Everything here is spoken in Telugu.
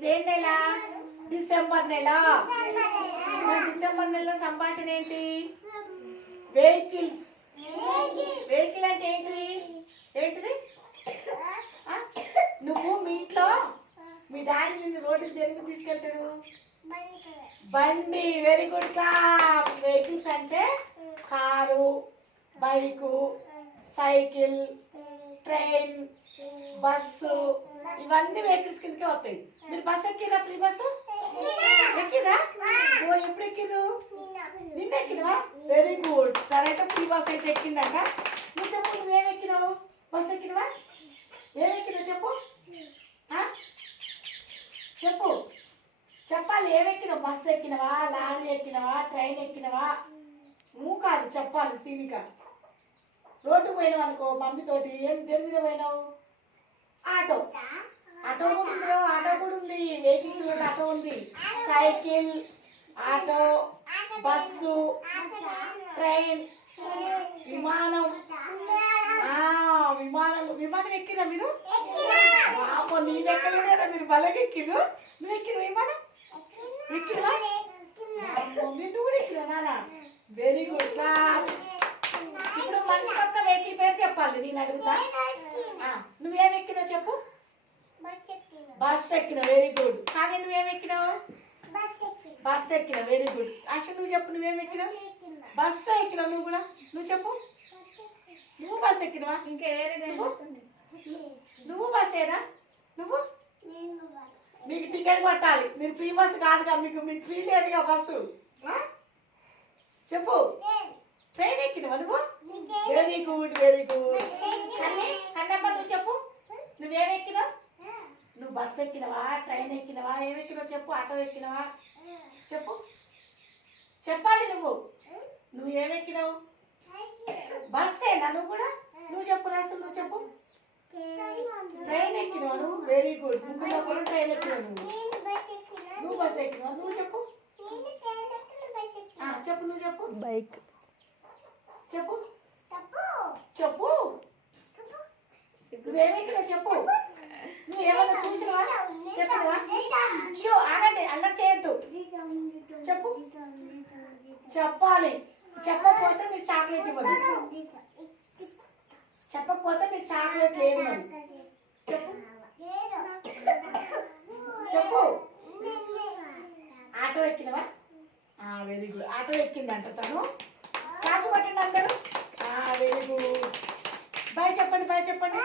ఇదేం నెల? డిసెంబర్ నెల. డిసెంబర్ నెలలో సంభాషణ ఏంటి? వెహికల్స్. వెహికల్ అంటే ఏంటి? ఏంటిది? నువ్వు మీ ఇంట్లో మీ డాడీ నిన్ను రోడ్డుకి దేనికి తీసుకెళ్తాడు? బండి. Very good clap. వెహికల్స్ అంటే car, bike, cycle, train, bus, ఇవన్నీ వెహికల్స్ కిందకే వస్తాయి. మీరు బస్సు ఎక్కిరా? ఫ్రీ బస్సు ఎక్కిరా? ఓ ఎప్పుడు ఎక్కిరు? నిన్న ఎక్కినవా? Very good. సరైతే ఫ్రీ బస్ అయితే ఎక్కిందాక. నువ్వు చెప్పు, నువ్వేం ఎక్కినావు? బస్సు ఎక్కినవా? ఏం ఎక్కినావు చెప్పు. చెప్పు, చెప్పాలి. ఏమెక్కినావు? బస్సు ఎక్కినవా? లారీ ఎక్కినవా? ట్రైన్ ఎక్కినవా? నువ్వు కాదు చెప్పాలి. స్థినిక రోడ్డుకు పోయినావు అనుకో మమ్మీతోటి, దేని మీద పోయినావు? ఆటో. ఆటో కూడా ఉంది. ఆటో కూడా ఉంది. వెహికల్స్ కూడా ఆటో ఉంది. సైకిల్, ఆటో, బస్సు, ట్రైన్, విమానం. విమానం ఎక్కిరా మీరు? నీది ఎక్కలేదా? మీరు బలకి ఎక్కిరు. నువ్వు ఎక్కిరు విమానం? ఎక్కిరా? మీరు కూడా ఎక్కిరా నానా? Very good. ఇప్పుడు మనిషికి ఒక్క వెహికల్ పేరు చెప్పాలి. నేను అడుగుతా. నువ్వేం ఎక్కినావు చెప్పు. బస్ ఎక్కినావు. Very good. కానీ నువ్వేం ఎక్కినావు? బస్ ఎక్కినావు. Very good. అసలు నువ్వు చెప్పు, నువ్వేం ఎక్కినావు? బస్సు ఎక్కినావు. నువ్వు కూడా నువ్వు చెప్పు. నువ్వు బస్ ఎక్కినవా? నువ్వు బస్సేనా? నువ్వు మీకు టికెట్ కొట్టాలి. మీరు ఫ్రీ బస్సు కాదుగా, మీకు ఫ్రీ లేదుగా బస్సు. చెప్పు. ట్రైన్ ఎక్కినవా నువ్వు? Very good, very good. Kannamma నువ్వు చెప్పు, నువ్వేం ఎక్కినావు? నువ్వు బస్సు ఎక్కినవా? ట్రైన్ ఎక్కినవా? ఏమెక్కినావు చెప్పు. ఆటో ఎక్కినవా? చెప్పు. చెప్పాలి. నువ్వు ఏమెక్కినావు? బస్సేనా నువ్వు కూడా? నువ్వు చెప్పు రాసు. నువ్వు చెప్పు. ట్రైన్ ఎక్కినావు నువ్వు. Very good. ముందులో కూడా ట్రైన్ ఎక్కినావు. నువ్వు బస్ ఎక్కినావు. నువ్వు చెప్పు. చెప్పు. నువ్వు చెప్పు. బైక్. చెప్పు. చెప్పు. నువ్వేమెక్కినావు చెప్పు. నువ్వు ఏమన్నా చూసినవా? చెప్పినవా? షో ఆగండి, అలా చేయొద్దు. చెప్పు. చెప్పాలి. చెప్పకపోతే నీకు చాక్లెట్ ఇవ్వదు. చెప్పకపోతే నీకు చాక్లెట్ లేదు. చెప్పు. చెప్పు. ఆటో ఎక్కినవా? Very good. ఆటో ఎక్కిందంట తను. కాకు పట్టండి అందరూ. Very good. బాయ్ చెప్పండి. బాయ్ చెప్పండి.